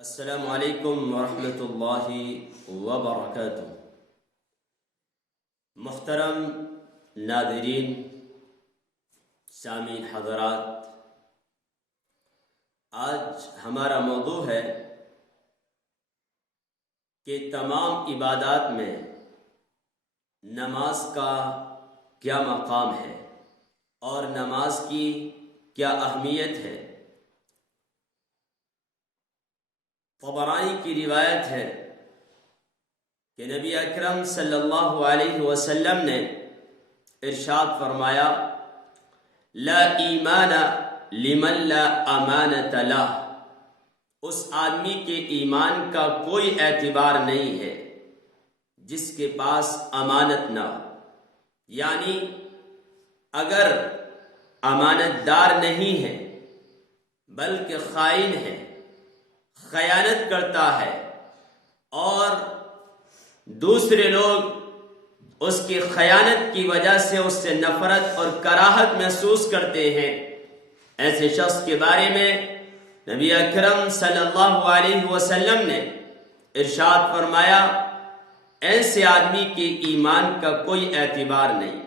السلام علیکم ورحمۃ اللہ وبرکاتہ۔ محترم ناظرین، سامعین حضرات، آج ہمارا موضوع ہے کہ تمام عبادات میں نماز کا کیا مقام ہے اور نماز کی کیا اہمیت ہے۔ طبرانی کی روایت ہے کہ نبی اکرم صلی اللہ علیہ وسلم نے ارشاد فرمایا، لا ایمان لمن لا امانت لہ، اس آدمی کے ایمان کا کوئی اعتبار نہیں ہے جس کے پاس امانت نہ ہو۔ یعنی اگر امانت دار نہیں ہے بلکہ خائن ہے، خیانت کرتا ہے اور دوسرے لوگ اس کی خیانت کی وجہ سے اس سے نفرت اور کراہت محسوس کرتے ہیں، ایسے شخص کے بارے میں نبی اکرم صلی اللہ علیہ وسلم نے ارشاد فرمایا، ایسے آدمی کے ایمان کا کوئی اعتبار نہیں۔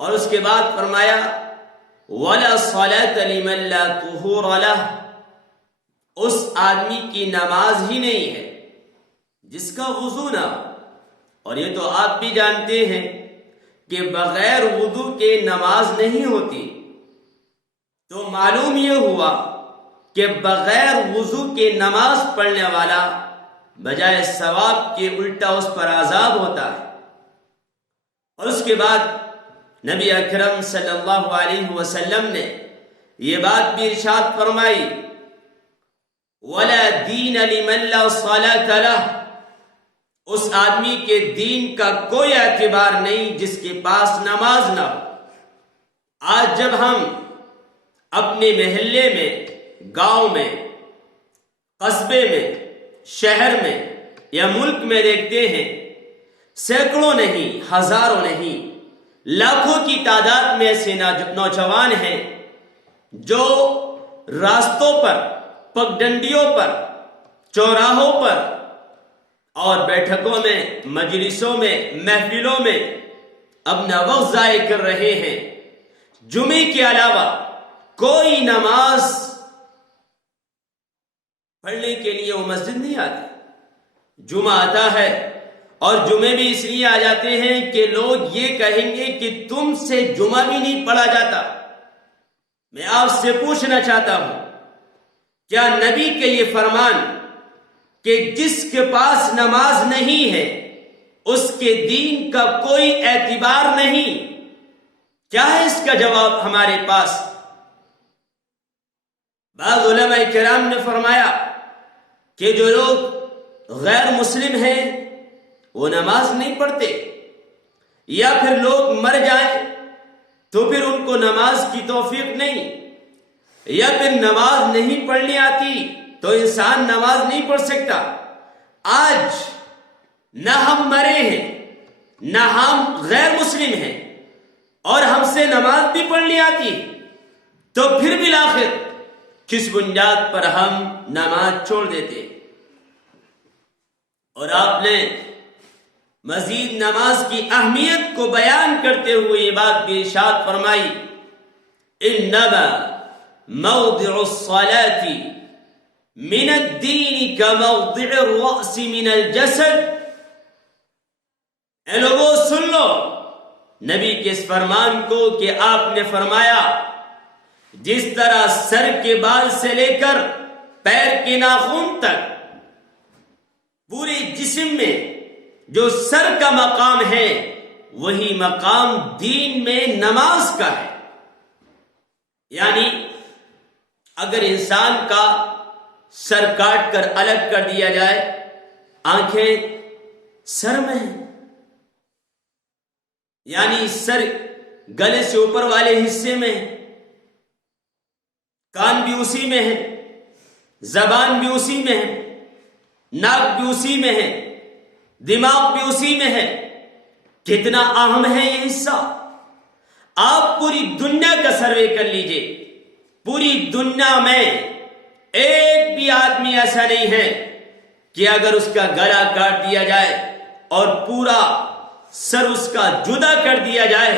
اور اس کے بعد فرمایا، وَلَا صَلَاةَ لِمَن لَا طُهُورَ لَهُ، اس آدمی کی نماز ہی نہیں ہے جس کا وضو نہ ہو۔ اور یہ تو آپ بھی جانتے ہیں کہ بغیر وضو کے نماز نہیں ہوتی، تو معلوم یہ ہوا کہ بغیر وضو کے نماز پڑھنے والا بجائے ثواب کے الٹا اس پر عذاب ہوتا ہے۔ اور اس کے بعد نبی اکرم صلی اللہ علیہ وسلم نے یہ بات بھی ارشاد فرمائی، وَلَا دِينَ لِمَن لَا صَلَاةَ لَهُ، اس آدمی کے دین کا کوئی اعتبار نہیں جس کے پاس نماز نہ ہو۔ آج جب ہم اپنے محلے میں، گاؤں میں، قصبے میں، شہر میں یا ملک میں دیکھتے ہیں، سینکڑوں نہیں، ہزاروں نہیں، لاکھوں کی تعداد میں ایسے نوجوان ہیں جو راستوں پر، پگڈنڈیوں پر، چوراہوں پر اور بیٹھکوں میں، مجلسوں میں، محفلوں میں اپنا وقت ضائع کر رہے ہیں۔ جمعے کے علاوہ کوئی نماز پڑھنے کے لیے وہ مسجد نہیں آتے۔ جمعہ آتا ہے اور جمعے بھی اس لیے آ جاتے ہیں کہ لوگ یہ کہیں گے کہ تم سے جمعہ بھی نہیں پڑھا جاتا۔ میں آپ سے پوچھنا چاہتا ہوں، کیا نبی کے یہ فرمان کہ جس کے پاس نماز نہیں ہے اس کے دین کا کوئی اعتبار نہیں، کیا ہے اس کا جواب ہمارے پاس؟ بعض علماء کرام نے فرمایا کہ جو لوگ غیر مسلم ہیں وہ نماز نہیں پڑھتے، یا پھر لوگ مر جائیں تو پھر ان کو نماز کی توفیق نہیں، یا پھر نماز نہیں پڑھنی آتی تو انسان نماز نہیں پڑھ سکتا۔ آج نہ ہم مرے ہیں، نہ ہم غیر مسلم ہیں، اور ہم سے نماز بھی پڑھنی آتی، تو پھر بالآخر کس بنیاد پر ہم نماز چھوڑ دیتے؟ اور آپ نے مزید نماز کی اہمیت کو بیان کرتے ہوئے یہ بات بھی ارشاد فرمائی، انما موضع الصلاة من الدین كموضع الرأس من الجسد۔ اے لوگوں سن لو نبی کے اس فرمان کو کہ آپ نے فرمایا، جس طرح سر کے بال سے لے کر پیر کے ناخن تک پورے جسم میں جو سر کا مقام ہے، وہی مقام دین میں نماز کا ہے۔ یعنی اگر انسان کا سر کاٹ کر الگ کر دیا جائے، آنکھیں سر میں ہیں، یعنی سر گلے سے اوپر والے حصے میں ہے، کان بھی اسی میں ہے، زبان بھی اسی میں ہے، ناک بھی اسی میں ہے، دماغ بھی اسی میں ہے، کتنا اہم ہے یہ حصہ۔ آپ پوری دنیا کا سروے کر لیجئے، پوری دنیا میں ایک بھی آدمی ایسا نہیں ہے کہ اگر اس کا گلا کاٹ دیا جائے اور پورا سر اس کا جدا کر دیا جائے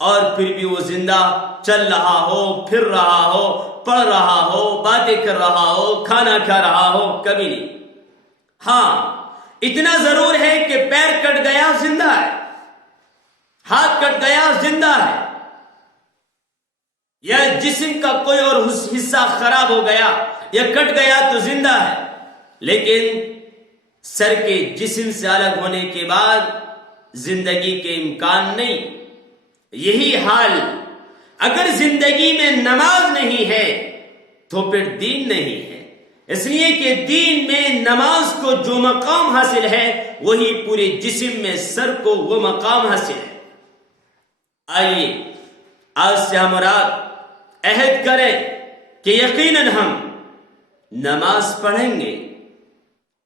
اور پھر بھی وہ زندہ چل رہا ہو، پھر رہا ہو، پڑھ رہا ہو، باتیں کر رہا ہو، کھانا کھا رہا ہو، کبھی نہیں۔ ہاں، اتنا ضرور ہے کہ پیر کٹ گیا زندہ ہے، ہاتھ کٹ گیا زندہ ہے، یا جسم کا کوئی اور حصہ خراب ہو گیا یا کٹ گیا تو زندہ ہے، لیکن سر کے جسم سے الگ ہونے کے بعد زندگی کے امکان نہیں۔ یہی حال اگر زندگی میں نماز نہیں ہے تو پھر دین نہیں ہے، اس لیے کہ دین میں نماز کو جو مقام حاصل ہے وہی پورے جسم میں سر کو وہ مقام حاصل ہے۔ آئیے آج سے ہم اور آپ عہد کریں کہ یقیناً ہم نماز پڑھیں گے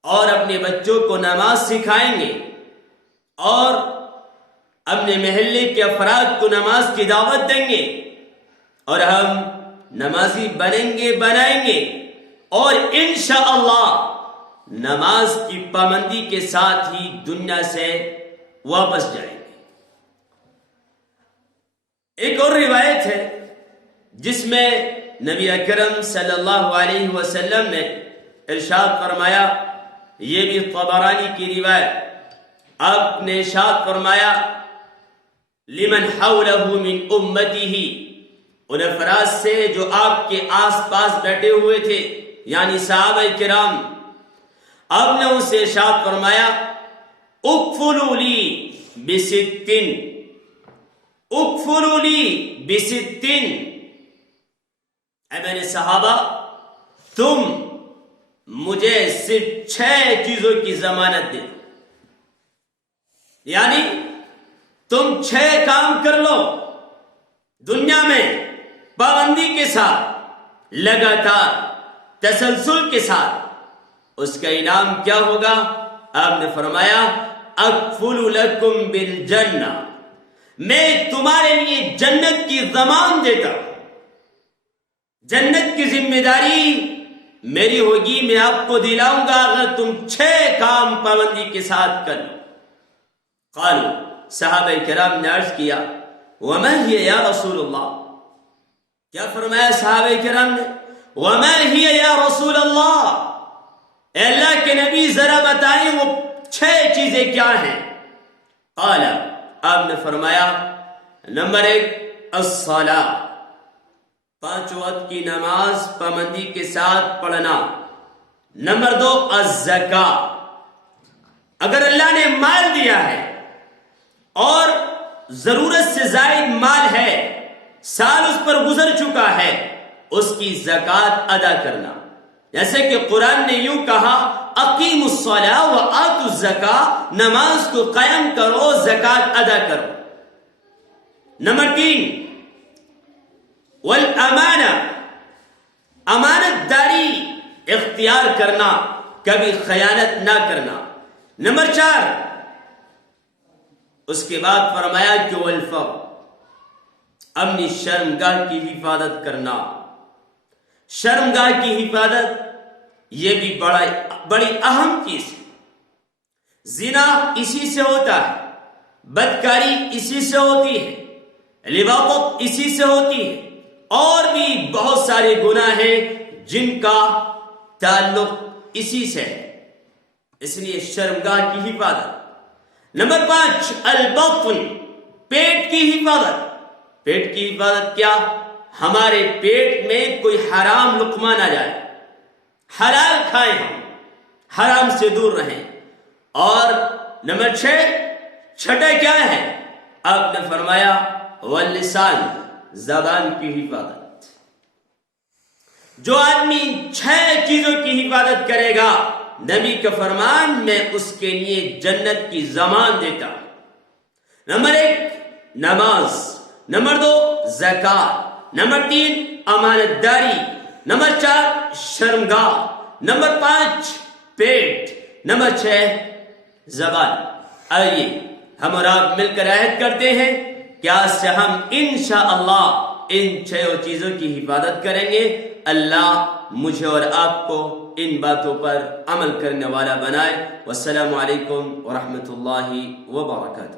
اور اپنے بچوں کو نماز سکھائیں گے اور اپنے محلے کے افراد کو نماز کی دعوت دیں گے، اور ہم نمازی بنائیں گے اور انشاءاللہ نماز کی پابندی کے ساتھ ہی دنیا سے واپس جائیں گے۔ ایک اور روایت ہے جس میں نبی اکرم صلی اللہ علیہ وسلم نے ارشاد فرمایا، یہ بھی طبرانی کی روایت، آپ نے ارشاد فرمایا لمن حولہ من امتہ، ان افراد سے جو آپ کے آس پاس بیٹھے ہوئے تھے یعنی صحابہ کرام، آپ نے ان سے ارشاد فرمایا اکفلوا لی بستن، اکفلوا لی بستن، اے میرے صحابہ تم مجھے صرف 6 چیزوں کی ضمانت دے، یعنی تم 6 کام کر لو دنیا میں پابندی کے ساتھ، لگاتار تسلسل کے ساتھ، اس کا انعام کیا ہوگا؟ آپ نے فرمایا اکفل لکم بالجنہ، میں تمہارے لیے جنت کی ضمان دیتا ہوں، جنت کی ذمہ داری میری ہوگی، میں آپ کو دلاؤں گا اگر تم 6 کام پابندی کے ساتھ کر لو۔ قالوا، صحابہ کرام نے عرض کیا وما ہی یا رسول اللہ، کیا فرمایا صحابہ کرام نے؟ وما ہی یا رسول اللہ، اے اللہ کے نبی ذرا بتائیں وہ 6 چیزیں کیا ہیں؟ قال، آپ نے فرمایا نمبر 1 الصلاۃ، 5 وقت کی نماز پابندی کے ساتھ پڑھنا۔ نمبر 2 الزکاۃ، اگر اللہ نے مال دیا ہے اور ضرورت سے زائد مال ہے، سال اس پر گزر چکا ہے، اس کی زکوٰۃ ادا کرنا، جیسے کہ قرآن نے یوں کہا اقیموا الصلاۃ وآتوا الزکاۃ، نماز کو قائم کرو، زکوٰۃ ادا کرو۔ نمبر 3 والامانہ، امانت داری اختیار کرنا، کبھی خیانت نہ کرنا۔ نمبر 4 اس کے بعد فرمایا کہ والفر، اپنی شرمگاہ کی حفاظت کرنا۔ شرمگاہ کی حفاظت یہ بھی بڑی اہم چیز ہے۔ زنا اسی سے ہوتا ہے، بدکاری اسی سے ہوتی ہے، لواطت اسی سے ہوتی ہے، اور بھی بہت سارے گناہ ہیں جن کا تعلق اسی سے ہے، اس لیے شرمگاہ کی حفاظت۔ نمبر 5 البطن، پیٹ کی حفاظت۔ پیٹ کی حفاظت کیا؟ ہمارے پیٹ میں کوئی حرام لقمہ نہ جائے، حلال کھائیں، ہم حرام سے دور رہیں۔ اور نمبر 6 کیا ہے؟ آپ نے فرمایا واللسان، زبان کی حفاظت۔ جو آدمی 6 چیزوں کی حفاظت کرے گا، نبی کا فرمان میں اس کے لیے جنت کی ضمان دیتا ہوں۔ نمبر 1 نماز، نمبر 2 زکوٰۃ، نمبر 3 امانت داری، نمبر 4 شرمگاہ، نمبر 5 پیٹ، نمبر 6 زبان۔ آئیے ہم اور آپ مل کر عہد کرتے ہیں کہ آج سے ہم انشاءاللہ ان 6 چیزوں کی حفاظت کریں گے اللہ مجھے اور آپ کو ان باتوں پر عمل کرنے والا بنائے۔ والسلام علیکم ورحمۃ اللہ وبرکاتہ۔